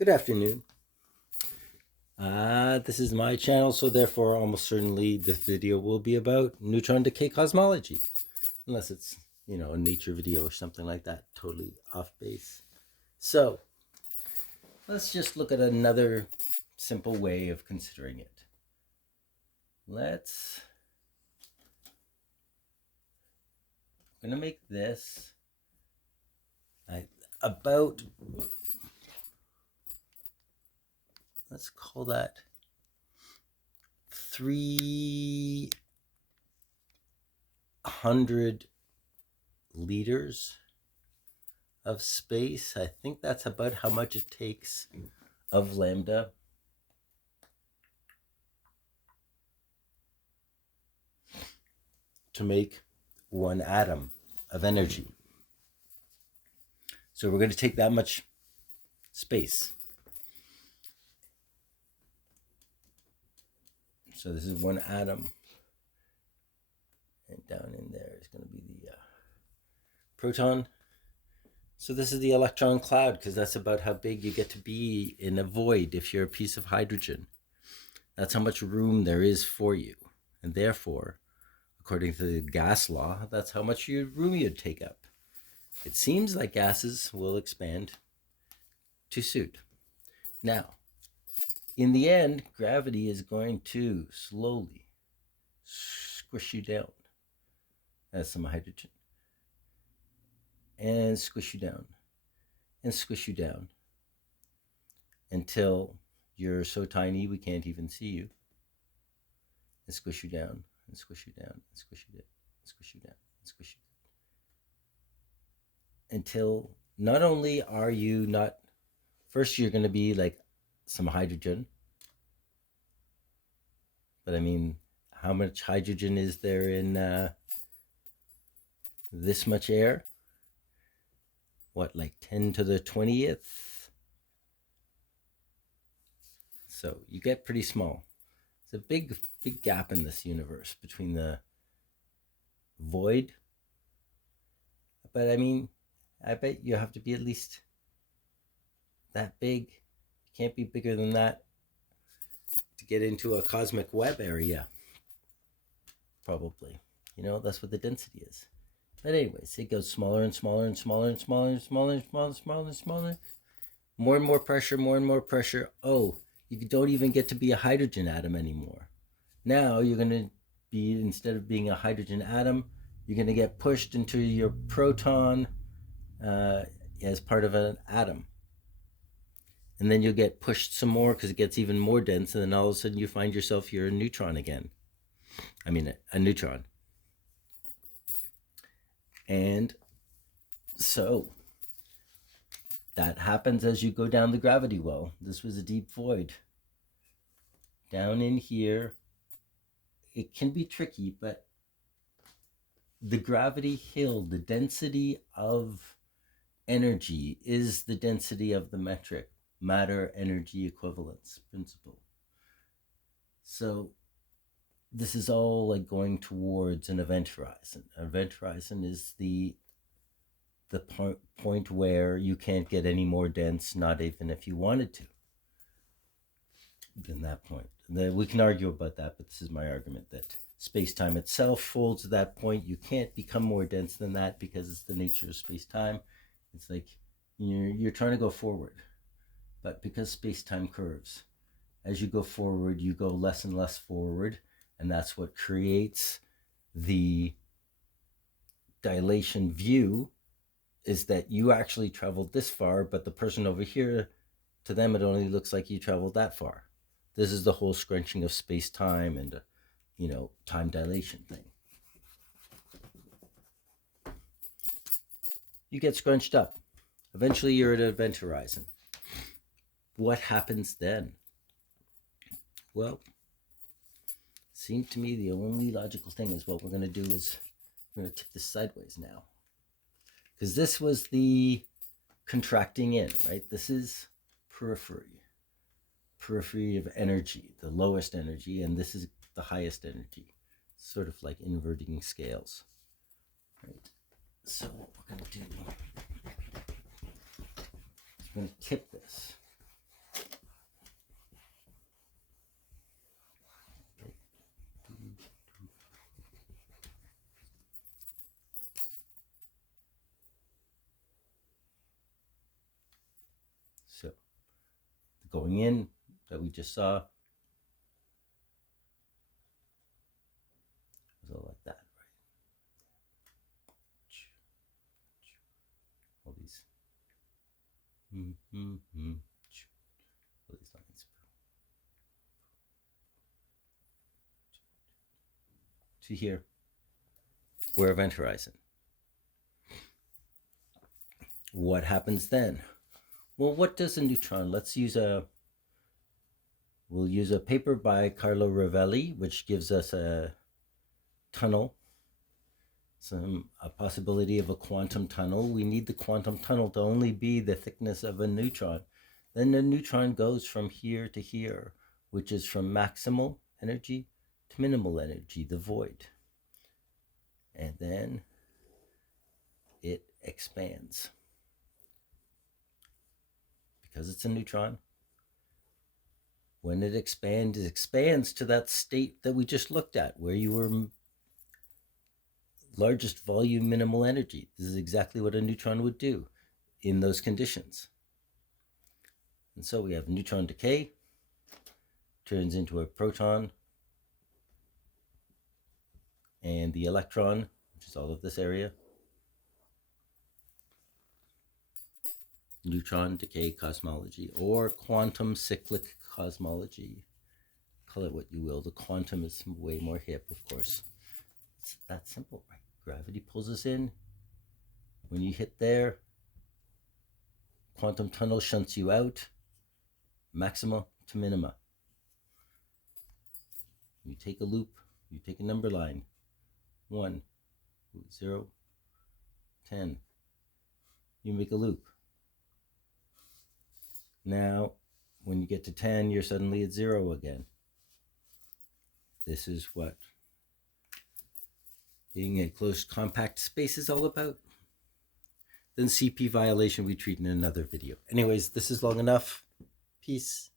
Good afternoon. This is my channel, so therefore almost certainly this video will be about neutron decay cosmology. Unless it's, a nature video or something like that, totally off base. So, let's just look at another simple way of considering it. I'm going to make this about, let's call that 300 liters of space. I think that's about how much it takes of lambda to make one atom of energy. So we're going to take that much space. So this is one atom. And down in there is going to be the proton. So this is the electron cloud, because that's about how big you get to be in a void if you're a piece of hydrogen. That's how much room there is for you. And therefore, according to the gas law, that's how much room you'd take up. It seems like gases will expand to suit. Now, in the end, gravity is going to slowly squish you down. That's some hydrogen. And squish you down. And squish you down. Until you're so tiny we can't even see you. And squish you down. And squish you down. And squish you down. And squish you down. And squish you down. Until not only are you not, first you're going to be like some hydrogen. But I mean, how much hydrogen is there in this much air? What, like 10 to the 20th? So you get pretty small. It's a big gap in this universe between the void. But I mean, I bet you have to be at least that big. You can't be bigger than that to get into a cosmic web area. Probably. That's what the density is. But anyways, it goes smaller and smaller and smaller and smaller and smaller and smaller and smaller and smaller. More and more pressure, more and more pressure. Oh, you don't even get to be a hydrogen atom anymore. Now you're going to be, instead of being a hydrogen atom, you're going to get pushed into your proton as part of an atom. And then you'll get pushed some more because it gets even more dense. And then all of a sudden you find yourself, you're a neutron again. I mean, a neutron. And so that happens as you go down the gravity well. This was a deep void. Down in here, it can be tricky, but the gravity hill, the density of energy is the density of the metric matter-energy equivalence principle. So this is all like going towards an event horizon. An event horizon is the point where you can't get any more dense, not even if you wanted to, than that point. We can argue about that, but this is my argument, that space-time itself folds to that point. You can't become more dense than that because it's the nature of space-time. It's like you're trying to go forward, but because space-time curves, as you go forward, you go less and less forward, and that's what creates the dilation view, is that you actually traveled this far, but the person over here, to them, it only looks like you traveled that far. This is the whole scrunching of space-time and, time dilation thing. You get scrunched up. Eventually, you're at an event horizon. What happens then? Well, seems to me the only logical thing is what we're going to do is we're going to tip this sideways now. Because this was the contracting in, right? This is periphery of energy, the lowest energy, and this is the highest energy, sort of like inverting scales, right? So what we're going to do is we're going to tip this. going in that we just saw. It was all like that, right? All these. All these lines. To here. We're event horizon. What happens then? Well, what does a neutron? We'll use a paper by Carlo Rovelli, which gives us a tunnel, a possibility of a quantum tunnel. We need the quantum tunnel to only be the thickness of a neutron. Then the neutron goes from here to here, which is from maximal energy to minimal energy, the void. And then it expands. Because it's a neutron, when it expands to that state that we just looked at, where you were largest volume, minimal energy. This is exactly what a neutron would do in those conditions. And so we have neutron decay, turns into a proton, and the electron, which is all of this area. Neutron decay cosmology, or quantum cyclic cosmology. Call it what you will. The quantum is way more hip, of course. It's that simple, right? Gravity pulls us in. When you hit there, quantum tunnel shunts you out, maxima to minima. You take a loop, you take a number line, 1, 0, 10. You make a loop. Now, when you get to 10, you're suddenly at 0 again. This is what being in a closed compact space is all about. Then CP violation we treat in another video. Anyways, this is long enough. Peace.